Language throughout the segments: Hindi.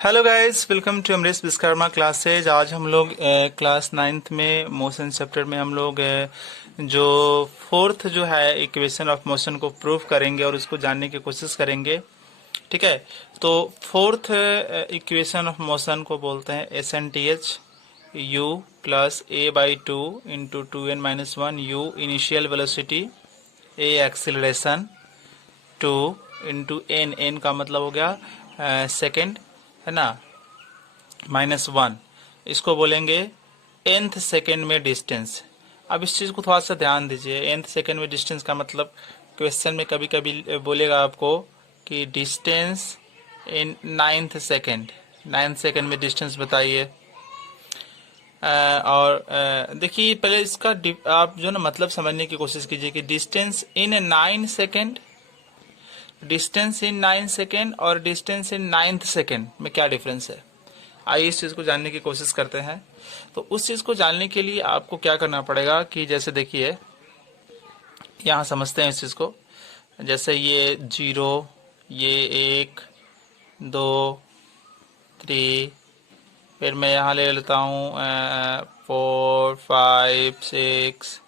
Hello guys, welcome to Amrish Vishwakarma classes. आज हम लोग क्लास नाइन्थ में मोशन चैप्टर में हम लोग जो फोर्थ जो है इक्वेशन ऑफ मोशन को प्रूव करेंगे और उसको जानने की कोशिश करेंगे। ठीक है, तो फोर्थ इक्वेशन ऑफ मोशन को बोलते हैं S N T H U plus A by two into two N minus one U initial velocity A acceleration two into N, N का मतलब हो गया सेकेंड है ना, माइनस वन, इसको बोलेंगे nth सेकेंड में डिस्टेंस। अब इस चीज़ को थोड़ा सा ध्यान दीजिए। nth सेकेंड में डिस्टेंस का मतलब क्वेश्चन में कभी कभी बोलेगा आपको कि distance in ninth second, ninth second में डिस्टेंस बताइए। और देखिए पहले इसका आप जो ना मतलब समझने की कोशिश कीजिए कि distance in 9 second, distance in 9 second और डिस्टेंस इन 9th सेकेंड में क्या डिफरेंस है। आइए इस चीज़ को जानने की कोशिश करते हैं। तो उस चीज़ को जानने के लिए आपको क्या करना पड़ेगा कि जैसे देखिए यहाँ समझते हैं इस चीज़ को। जैसे ये 0, ये 1, 2, 3, फिर मैं यहाँ ले लेता हूँ 4, 5, 6,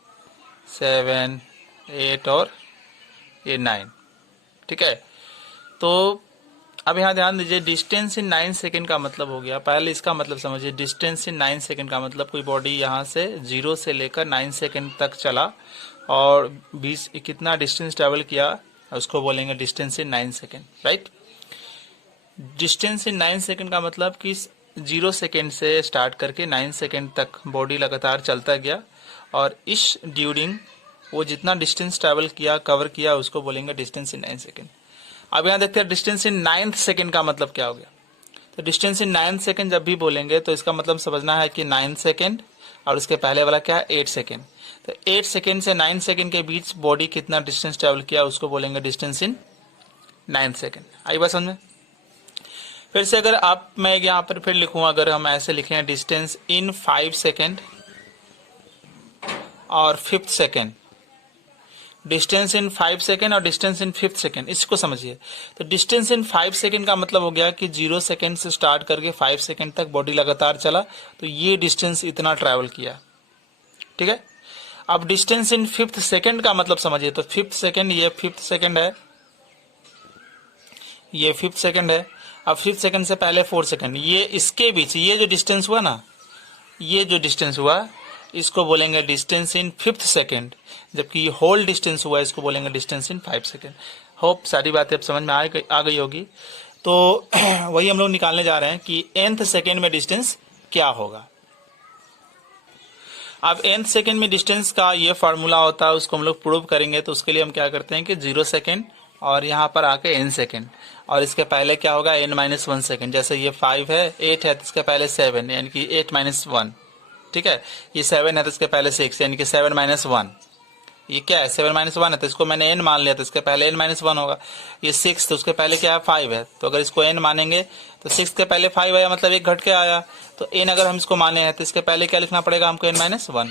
7, 8 और ये 9। ठीक है, तो अब यहाँ ध्यान दीजिए, डिस्टेंस इन 9 सेकेंड का मतलब हो गया। पहले इसका मतलब समझिए, डिस्टेंस इन 9 सेकेंड का मतलब कोई बॉडी यहाँ से 0 से लेकर 9 सेकेंड तक चला और 20 कितना डिस्टेंस ट्रेवल किया उसको बोलेंगे distance in 9 second, right. Distance in 9 second का मतलब कि 0 सेकेंड से स्टार्ट करके 9 सेकेंड तक बॉडी लगातार चलता गया और इस ड्यूरिंग वो जितना डिस्टेंस ट्रेवल किया, कवर किया, उसको बोलेंगे डिस्टेंस इन 9 सेकेंड। अब यहाँ देखते हैं डिस्टेंस इन 9th सेकेंड का मतलब क्या हो गया। तो डिस्टेंस इन 9th सेकेंड जब भी बोलेंगे तो इसका मतलब समझना है कि 9th सेकेंड और उसके पहले वाला क्या है 8 सेकेंड। तो 8 सेकेंड से 9 सेकेंड के बीच बॉडी कितना डिस्टेंस ट्रेवल किया उसको बोलेंगे डिस्टेंस इन 9th सेकेंड। आई बात समझ में। फिर से अगर आप मैं यहाँ पर फिर लिखूँ, अगर हम ऐसे लिखें डिस्टेंस इन 5 सेकेंड और 5th second, distance in 5 second और डिस्टेंस इन 5th सेकेंड, इसको समझिए। तो डिस्टेंस इन 5 सेकेंड का मतलब हो गया कि 0 सेकेंड से स्टार्ट करके 5 सेकेंड तक बॉडी लगातार चला, तो ये डिस्टेंस इतना ट्रैवल किया। ठीक है, अब डिस्टेंस इन 5th सेकेंड का मतलब समझिए। तो 5th सेकेंड, ये 5th सेकेंड है, ये 5th सेकेंड है। अब 5th सेकेंड से पहले 4 सेकेंड, ये इसके बीच ये जो डिस्टेंस हुआ ना, ये जो डिस्टेंस हुआ इसको बोलेंगे डिस्टेंस इन 5th सेकेंड, जबकि ये होल डिस्टेंस हुआ इसको बोलेंगे डिस्टेंस इन 5 सेकेंड। होप सारी बातें अब समझ में आ गई होगी। तो वही हम लोग निकालने जा रहे हैं कि nth सेकेंड में डिस्टेंस क्या होगा। अब nth सेकेंड में डिस्टेंस का ये फार्मूला होता है, उसको हम लोग प्रूव करेंगे। तो उसके लिए हम क्या करते हैं कि 0 सेकेंड और यहाँ पर आके n सेकेंड और इसके पहले क्या होगा n-1 सेकेंड। जैसे ये 5 है, 8 है तो इसके पहले 7 यानी कि 8-1। ठीक है, ये 7 है तो इसके पहले 6 यानी कि 7-1। ये क्या है 7-1 है तो इसको मैंने n मान लिया तो इसके पहले n-1 होगा। ये 6 तो उसके पहले क्या है 5 है, तो अगर इसको n मानेंगे तो 6 के पहले 5 आया मतलब एक घट के आया, तो n अगर हम इसको माने हैं तो इसके पहले क्या लिखना पड़ेगा हमको n-1।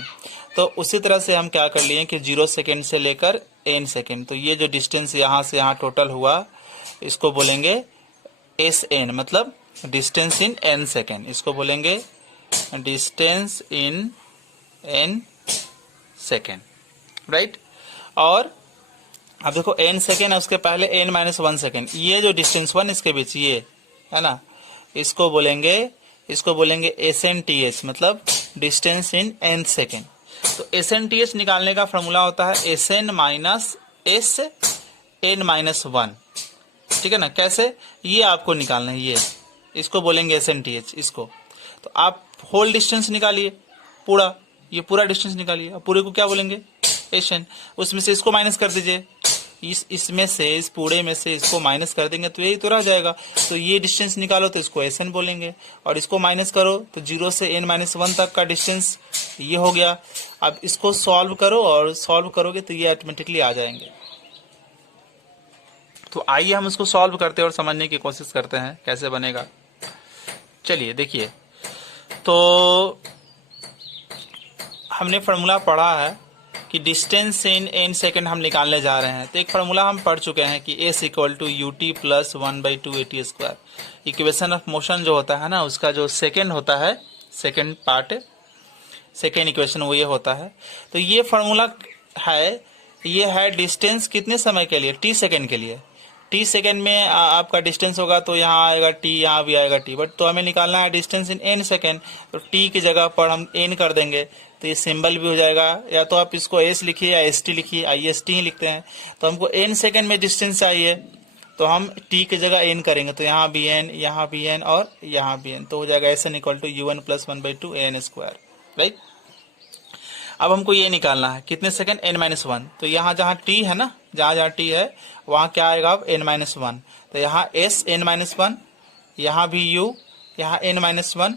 तो उसी तरह से हम क्या कर लिए कि 0 सेकेंड से लेकर n सेकेंड, तो ये जो डिस्टेंस यहाँ से यहाँ टोटल हुआ इसको बोलेंगे SN, मतलब डिस्टेंस इन n सेकेंड। इसको बोलेंगे distance in n second, right. और अब देखो n सेकेंड है, उसके पहले n-1 सेकेंड, ये जो डिस्टेंस हुआ इसके बीच ये है ना, इसको बोलेंगे SNTH, मतलब डिस्टेंस इन n सेकेंड। तो SNTH निकालने का फॉर्मूला होता है SN माइनस SN-1। ठीक है ना, कैसे ये आपको निकालना है, ये इसको बोलेंगे SNTH इसको। तो आप होल डिस्टेंस निकालिए, पूरा ये पूरा डिस्टेंस निकालिए, अब पूरे को क्या बोलेंगे SN। उसमें से इसको माइनस कर दीजिए, इसमें से इस पूरे में से इसको माइनस कर देंगे तो यही तो रह जाएगा। तो ये डिस्टेंस निकालो तो इसको SN बोलेंगे और इसको माइनस करो तो 0 से n-1 तक का डिस्टेंस ये हो गया। अब इसको सॉल्व करो और सॉल्व करोगे तो ये ऑटोमेटिकली आ जाएंगे। तो आइए हम इसको सॉल्व करते हैं और समझने की कोशिश करते हैं कैसे बनेगा। चलिए देखिए, तो हमने फार्मूला पढ़ा है कि डिस्टेंस इन एन सेकेंड हम निकालने जा रहे हैं। तो एक फार्मूला हम पढ़ चुके हैं कि S equal to U T plus 1/2 AT square. Equation of motion जो होता है ना, उसका जो सेकेंड होता है, सेकेंड पार्ट, सेकेंड इक्वेशन वो ये होता है। तो ये फार्मूला है, ये है डिस्टेंस कितने समय के लिए, टी सेकेंड के लिए। टी सेकेंड में आपका डिस्टेंस होगा तो यहाँ आएगा टी, यहाँ भी आएगा टी, बट तो हमें निकालना है डिस्टेंस इन एन सेकेंड। तो टी की जगह पर हम एन कर देंगे तो ये सिंबल भी हो जाएगा, या तो आप इसको एस लिखिए या एस टी लिखिए, IST ही लिखते हैं। तो हमको एन सेकेंड में डिस्टेंस चाहिए तो हम टी की जगह एन करेंगे, तो यहाँ भी एन, यहाँ भी एन और यहाँ भी एन, तो हो जाएगा SN equal to UN plus 1/2 AN square, right. अब हमको ये निकालना है कितने सेकंड, n-1। तो यहाँ जहाँ t है ना, जहाँ जहाँ t है वहाँ क्या आएगा अब n-1। तो यहाँ s n-1, यहाँ भी u, यहाँ n-1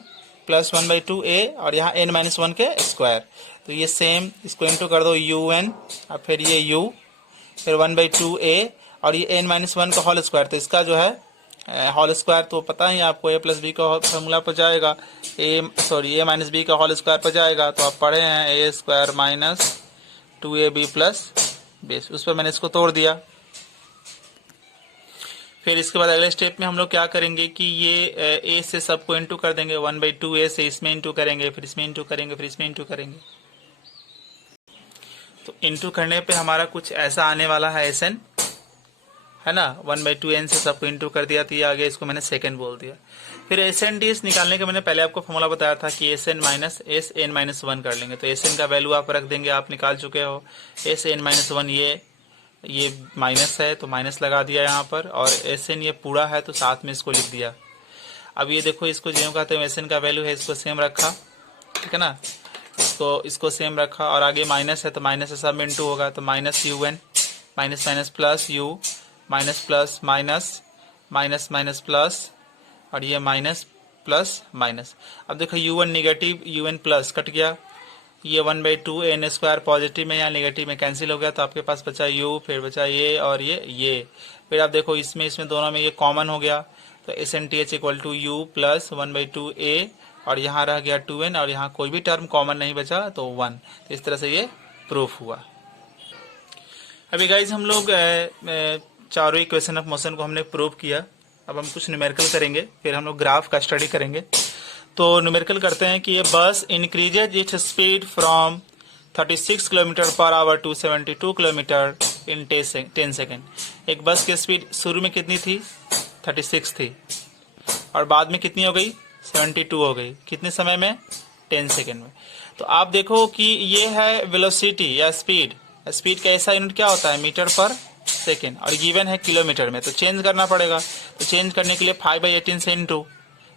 प्लस 1/2 a और यहाँ n-1 के स्क्वायर। तो ये सेम, इसको इंटू कर दो un और फिर ये u, फिर 1/2 a और ये n-1 का होल स्क्वायर। तो इसका जो है होल स्क्वायर तो पता ही आपको a प्लस बी का फॉर्मूला पर जाएगा, a माइनस बी का होल स्क्वायर पर जाएगा। तो आप पढ़े हैं a square minus 2ab plus base, उस पर मैंने इसको तोड़ दिया। फिर इसके बाद अगले स्टेप में हम लोग क्या करेंगे कि ये a से सबको इंटू कर देंगे, 1/2 a से इसमें इंटू करेंगे, फिर इसमें इंटू करेंगे, फिर इसमें इंटू करेंगे। तो इंटू करने पे हमारा कुछ ऐसा आने वाला है SN, है ना, 1/2 n से सबको इंटू कर दिया, तो ये आगे इसको मैंने सेकंड बोल दिया। फिर SN/DS निकालने के मैंने पहले आपको फॉर्मूला बताया था कि SN माइनस SN-1 कर लेंगे। तो SN का वैल्यू आप रख देंगे, आप निकाल चुके हो। SN-1 ये माइनस है तो माइनस लगा दिया यहाँ पर, और SN ये पूरा है तो साथ में इसको लिख दिया। अब ये देखो, इसको जो कहते हैं SN का वैल्यू है, इसको सेम रखा, ठीक है ना, इसको सेम रखा, और आगे माइनस है तो माइनस से सब में इंटू होगा, तो minus UN minus minus plus U minus plus minus minus minus plus, और ये माइनस प्लस माइनस। अब देखो UN negative, UN plus cut गया, ये 1/2 n स्क्वायर पॉजिटिव में या नेगेटिव में कैंसिल हो गया, तो आपके पास बचा u, फिर बचा ये और ये। फिर आप देखो इसमें दोनों में ये कॉमन हो गया, तो SNTH equal to u plus 1/2 a, और यहाँ रह गया 2n, और यहाँ कोई भी टर्म कॉमन नहीं बचा तो 1। तो इस तरह से ये प्रूफ हुआ। अभी गाइज हम लोग चारों इक्वेशन ऑफ मोशन को हमने प्रूव किया। अब हम कुछ न्यूमेरिकल करेंगे, फिर हम लोग ग्राफ का स्टडी करेंगे। तो न्यूमेरिकल करते हैं कि ये bus increases its speed from 36 kilometre per hour to 72 kilometre in 10 second. एक बस की स्पीड शुरू में कितनी थी, 36 थी, और बाद में कितनी हो गई, 72 हो गई। कितने समय में, 10 सेकेंड में। तो आप देखो कि ये है वेलोसिटी या स्पीड। स्पीड का ऐसा यूनिट क्या होता है, मीटर पर सेकेंड, और गिवन है किलोमीटर में। तो चेंज करना पड़ेगा। तो चेंज करने के लिए 5/18 से इंटू,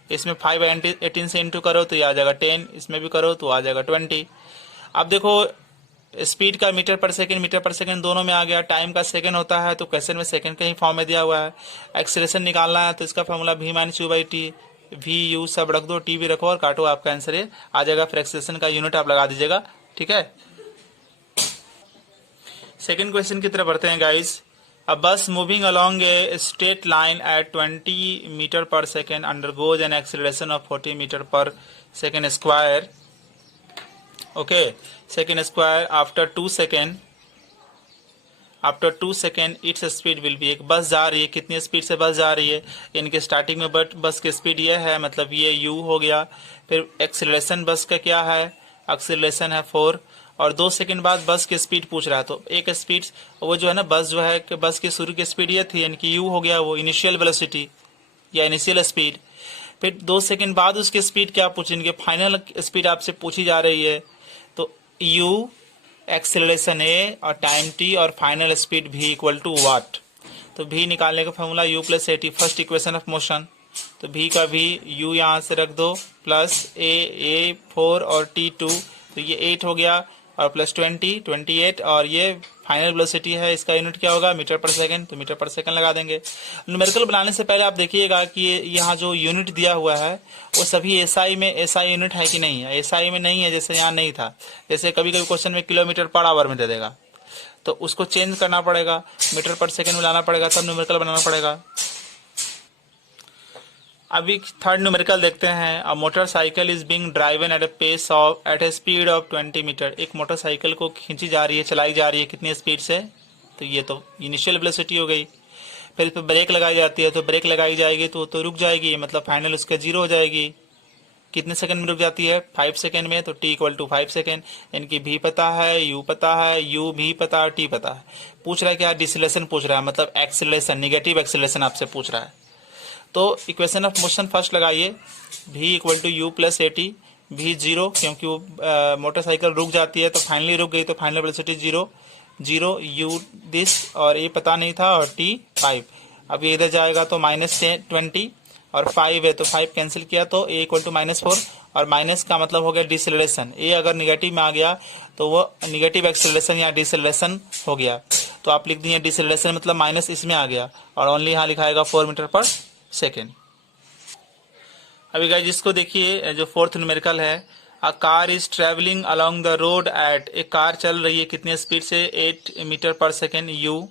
इसमें 5/18 से इंटू करो तो ये आ जाएगा 10, इसमें भी करो तो आ जाएगा 20। अब देखो स्पीड का मीटर पर सेकेंड दोनों में आ गया। टाइम का सेकेंड होता है तो क्वेश्चन में सेकेंड के ही फॉर्म में दिया हुआ है। एक्सेलरेशन निकालना है तो इसका formula v minus u/t, v u सब रख दो, t भी रखो और काटो, आपका आंसर ये आ जाएगा। फिर एक्सेलरेशन का यूनिट आप लगा दीजिएगा, ठीक है। सेकेंड क्वेश्चन की तरफ बढ़ते हैं guys. A bus moving along a straight line at 20 meter per second undergoes an acceleration of 40 meter per second square. Okay, second square after 2 second. After 2 second its speed will be। एक बस जा रही है, कितनी स्पीड से बस जा रही है, इनके स्टार्टिंग में बस की स्पीड ये है, मतलब ये u हो गया। फिर एक्सेलरेशन बस का क्या है, एक्सेलरेशन है 4, और 2 सेकंड बाद बस की स्पीड पूछ रहा है। तो एक स्पीड वो जो है ना, बस जो है कि बस की शुरू की स्पीड ये थी, यानी कि u हो गया वो इनिशियल वेलोसिटी या इनिशियल स्पीड। फिर 2 सेकंड बाद उसकी स्पीड क्या पूछेंगे, फाइनल स्पीड आपसे पूछी जा रही है। तो u एक्सेलरेशन a और टाइम t और final speed v equal to what. तो v निकालने का formula u plus at, first equation of motion. तो v का v, u यहाँ से रख दो, प्लस a 4 और t 2, तो ये 8 हो गया, और प्लस 20 28, और ये फाइनल वेलोसिटी है, इसका यूनिट क्या होगा, मीटर पर सेकंड। तो मीटर पर सेकंड लगा देंगे। न्यूमेरिकल बनाने से पहले आप देखिएगा कि यहाँ जो यूनिट दिया हुआ है वो सभी एसआई में एसआई यूनिट है कि नहीं है। एसआई में नहीं है, जैसे यहाँ नहीं था। जैसे कभी कभी क्वेश्चन में किलोमीटर पर आवर में दे देगा, तो उसको चेंज करना पड़ेगा, मीटर पर सेकेंड में लाना पड़ेगा, तब न्यूमेरिकल बनाना पड़ेगा। अभी थर्ड न्यूमेरिकल देखते हैं। A motorcycle is being driven at a speed of 20 metre. एक मोटरसाइकिल को खींची जा रही है, चलाई जा रही है कितनी स्पीड से, तो ये तो इनिशियल वेलोसिटी हो गई। फिर इस पर ब्रेक लगाई जाती है, तो ब्रेक लगाई जाएगी तो रुक जाएगी, मतलब फाइनल उसका 0 हो जाएगी। कितने सेकंड में रुक जाती है, 5 सेकंड में, तो t इक्वल टू 5 सेकंड। इनकी v पता है, u पता है, u भी पता है, t पता है। पूछ रहा है क्या, डिसलेशन पूछ रहा है, मतलब एक्सेलरेशन, निगेटिव एक्सेलरेशन आपसे पूछ रहा है। तो इक्वेशन ऑफ मोशन फर्स्ट लगाइए, v equal to U plus A T. v 0, क्योंकि वो मोटरसाइकिल रुक जाती है तो फाइनली रुक गई, तो फाइनल वेलोसिटी 0 u दिस, और ये पता नहीं था, और t 5। अब ये इधर जाएगा तो -20 और 5 है तो 5 कैंसिल किया, तो a इक्वल टू -4, और माइनस का मतलब हो गया डिसलेशन। ए अगर निगेटिव में आ गया तो वो निगेटिव एक्सेलरेशन या डिसलेशन हो गया, तो आप लिख दिए डिसलेशन मतलब माइनस इसमें आ गया, और ओनली यहाँ लिखाएगा 4 मीटर पर सेकेंड। अभी गाइस जिसको देखिए, जो फोर्थ न्यूमेरिकल है, a car is travelling along the road at, एक कार चल रही है कितने स्पीड से, 8 मीटर पर सेकेंड u।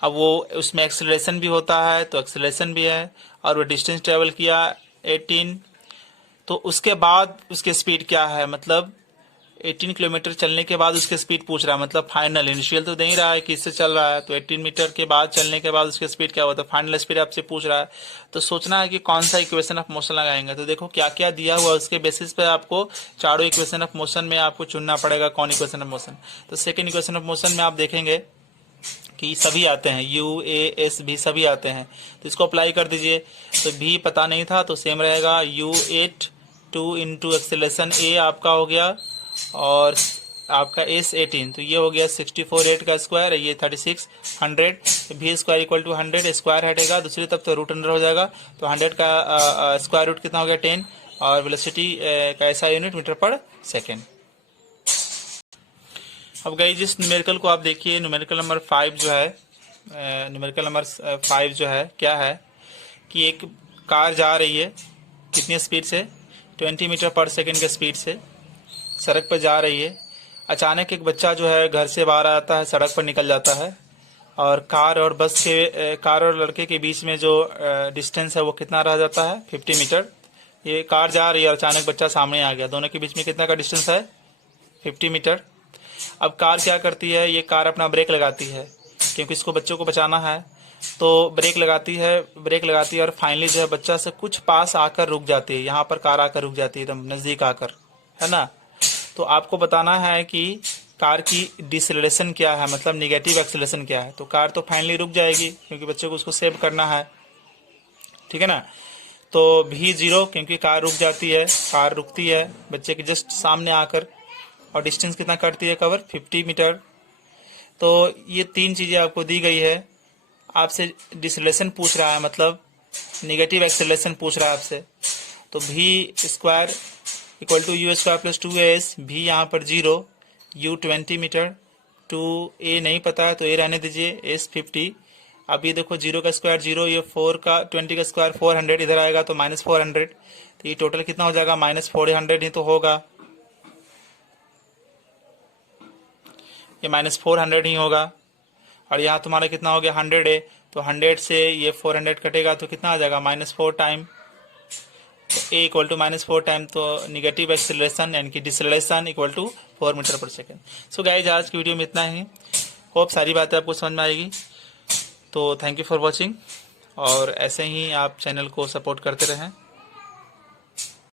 अब वो उसमें एक्सेलरेशन भी होता है तो एक्सेलरेशन भी है, और वो डिस्टेंस ट्रेवल किया 18, तो उसके बाद उसकी स्पीड क्या है, मतलब 18 किलोमीटर चलने के बाद उसकी स्पीड पूछ रहा है, मतलब फाइनल, इनिशियल तो दे ही रहा है कि इससे चल रहा है, तो 18 मीटर के बाद चलने के बाद उसकी स्पीड क्या होता है, फाइनल स्पीड आपसे पूछ रहा है। तो सोचना है कि कौन सा इक्वेशन ऑफ मोशन लगाएंगे। तो देखो क्या क्या दिया हुआ, उसके बेसिस पे आपको चारों इक्वेशन ऑफ मोशन में आपको चुनना पड़ेगा कौन इक्वेशन ऑफ मोशन। तो सेकेंड इक्वेशन ऑफ मोशन में आप देखेंगे कि सभी आते हैं, यू ए एस भी सभी आते हैं, तो इसको अप्लाई कर दीजिए। तो भी पता नहीं था तो सेम रहेगा, u8 2 इंटू एक्सेलेशन ए आपका हो गया, और आपका एस 18, तो ये हो गया 64 8 का स्क्वायर, ये 36 100, भी स्क्वायर इक्वल टू 100, स्क्वायर हटेगा दूसरी तरफ तो रूट अंडर हो जाएगा, तो 100 का स्क्वायर रूट कितना हो गया 10, और वेलोसिटी का ऐसा यूनिट मीटर पर सेकेंड। अब गई जिस न्यूमेरिकल को आप देखिए, न्यूमेरिकल नंबर 5 जो है, न्यूमेरिकल नंबर 5 जो है क्या है कि एक कार जा रही है कितनी स्पीड से, 20 मीटर पर सेकेंड के स्पीड से सड़क पर जा रही है। अचानक एक बच्चा जो है घर से बाहर आता है, सड़क पर निकल जाता है, और कार और लड़के के बीच में जो डिस्टेंस है वो कितना रह जाता है, 50 मीटर। ये कार जा रही है और अचानक बच्चा सामने आ गया, दोनों के बीच में कितना का डिस्टेंस है, 50 मीटर। अब कार क्या करती है, ये कार अपना ब्रेक लगाती है, क्योंकि इसको बच्चों को बचाना है, तो ब्रेक लगाती है और फाइनली जो है बच्चा से कुछ पास आकर रुक जाती है, यहाँ पर कार आकर रुक जाती है एकदम नज़दीक आकर, है ना। तो आपको बताना है कि कार की डिसलेशन क्या है, मतलब निगेटिव एक्सेलरेशन क्या है। तो कार तो फाइनली रुक जाएगी क्योंकि बच्चे को उसको सेव करना है, ठीक है ना। तो भी 0, क्योंकि कार रुक जाती है, कार रुकती है बच्चे के जस्ट सामने आकर, और डिस्टेंस कितना करती है कवर, 50 मीटर। तो ये 3 चीज़ें आपको दी गई है। आपसे डिसलेशन पूछ रहा है, मतलब निगेटिव एक्सेलरेशन पूछ रहा है आपसे, तो v square equal to u square plus 2as, भी यहाँ पर 0, u 20 मीटर, 2a नहीं पता है तो a रहने दीजिए, s 50। अब ये देखो 0 का स्क्वायर 0, ये 4 का 20 का स्क्वायर 400, इधर आएगा तो -400, तो ये टोटल कितना हो जाएगा, -400 ही तो होगा, ये -400 ही होगा। और यहाँ तुम्हारा कितना हो गया, 100 है, तो 100 से ये 400 कटेगा तो कितना आ जाएगा, -4 टाइम, तो a इक्वल टू -4 टाइम, तो निगेटिव एक्सेलरेशन यानी कि डिसलेशन equal to 4 metre per second. So guys आज की वीडियो में इतना ही, होप सारी बातें आपको समझ में आएगी। तो थैंक यू फॉर वॉचिंग, और ऐसे ही आप चैनल को सपोर्ट करते रहें।